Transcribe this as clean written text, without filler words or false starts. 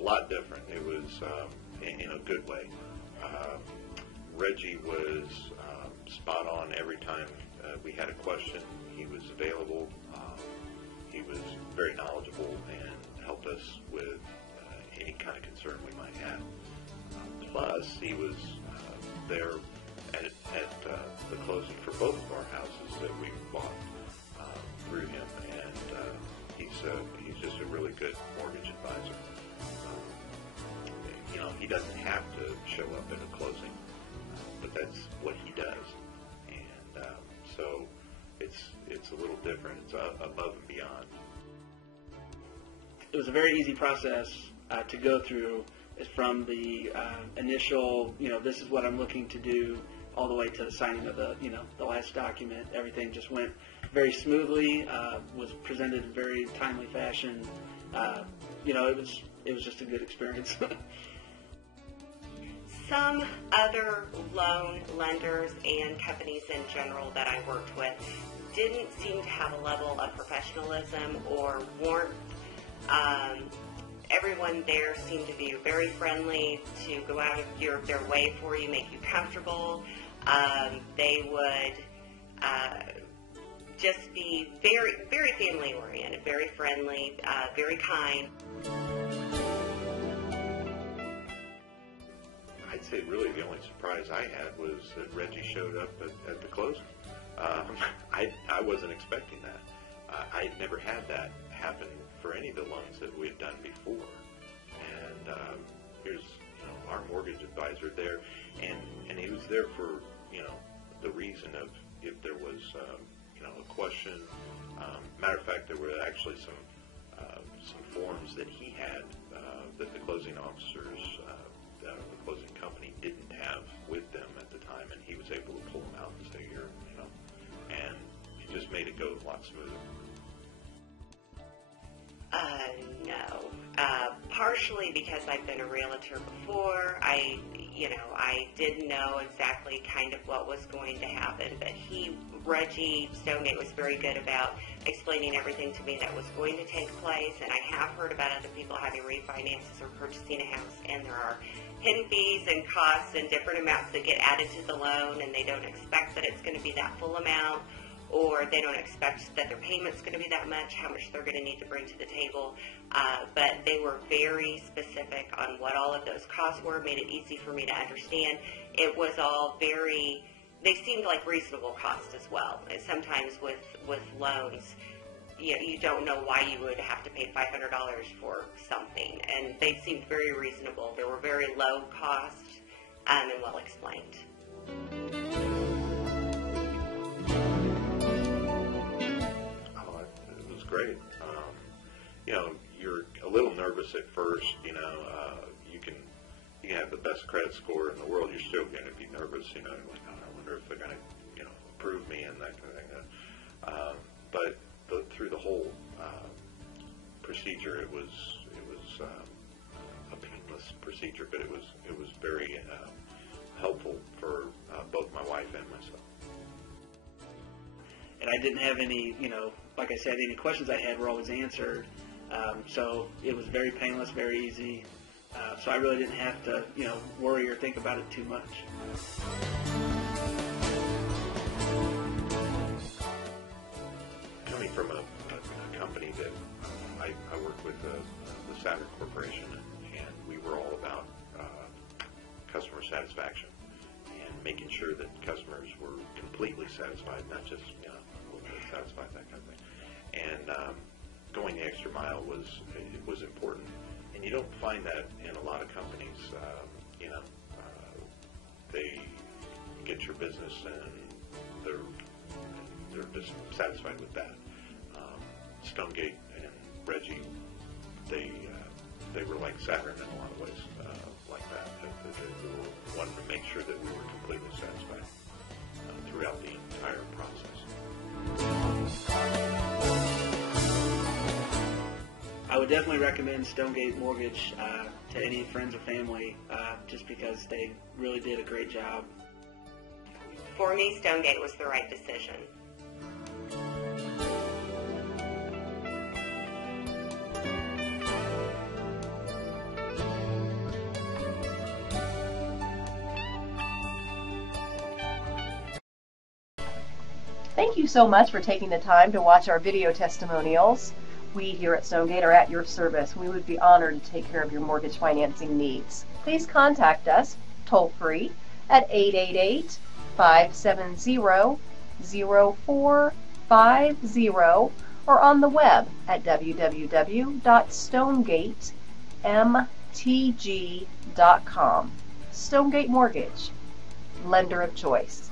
a lot different. It was in a good way. Reggie was spot on every time we had a question. He was available. He was very knowledgeable and helped us with any kind of concern we might have. Plus, he was there at the closing for both of our houses that we bought through him, and he's just a really good mortgage advisor. He doesn't have to show up at a closing, but that's what he does, and so it's a little different. It's above and beyond. It was a very easy process to go through, from the initial, this is what I'm looking to do, all the way to the signing of the last document. Everything just went very smoothly, was presented in very timely fashion. It was just a good experience. Some other loan lenders and companies in general that I worked with didn't seem to have a level of professionalism or warmth. Everyone there seemed to be very friendly, to go out of their way for you, make you comfortable. They would just be very, very family oriented, very friendly, very kind. I'd say really the only surprise I had was that Reggie showed up at the closing. I wasn't expecting that. I had never had that happen for any of the loans that we had done before. And here's our mortgage advisor there, and he was there for the reason of if there was a question. Matter of fact, there were actually some forms that he had that the closing officers, the closing company didn't have with them at the time, and he was able to pull them out and say, here, and it just made it go a lot smoother. No. Partially because I've been a realtor before. I didn't know exactly kind of what was going to happen, but Reggie Stonegate was very good about explaining everything to me that was going to take place, and I have heard about other people having refinances or purchasing a house, and there are hidden fees and costs and different amounts that get added to the loan, and they don't expect that it's going to be that full amount, or they don't expect that their payment's going to be that much, how much they're going to need to bring to the table. But they were very specific on what all of those costs were, made it easy for me to understand. It was all they seemed like reasonable costs as well. And sometimes with loans, you don't know why you would have to pay $500 for something. And they seemed very reasonable. They were very low cost and well explained. Great. You're a little nervous at first. You can have the best credit score in the world. You're still going to be nervous. Like, I wonder if they're going to, approve me and that kind of thing. But through the whole procedure, it was a painless procedure, but it was very helpful for both my wife and myself. And I didn't have any, like I said, any questions I had were always answered. So it was very painless, very easy. So I really didn't have to, worry or think about it too much. Coming from a company that I worked with, the Saturn Corporation, and we were all about customer satisfaction and making sure that customers were completely satisfied, not just satisfied, that kind of thing. And going the extra mile was important, and you don't find that in a lot of companies. They get your business and they're just satisfied with that. Stonegate and Reggie, they were like Saturn in a lot of ways, like that. They wanted to make sure that we were completely satisfied throughout the entire process. I would definitely recommend Stonegate Mortgage to any friends or family, just because they really did a great job. For me, Stonegate was the right decision. Thank you so much for taking the time to watch our video testimonials. We here at Stonegate are at your service. We would be honored to take care of your mortgage financing needs. Please contact us toll free at 888-570-0450 or on the web at www.stonegatemtg.com. Stonegate Mortgage, lender of choice.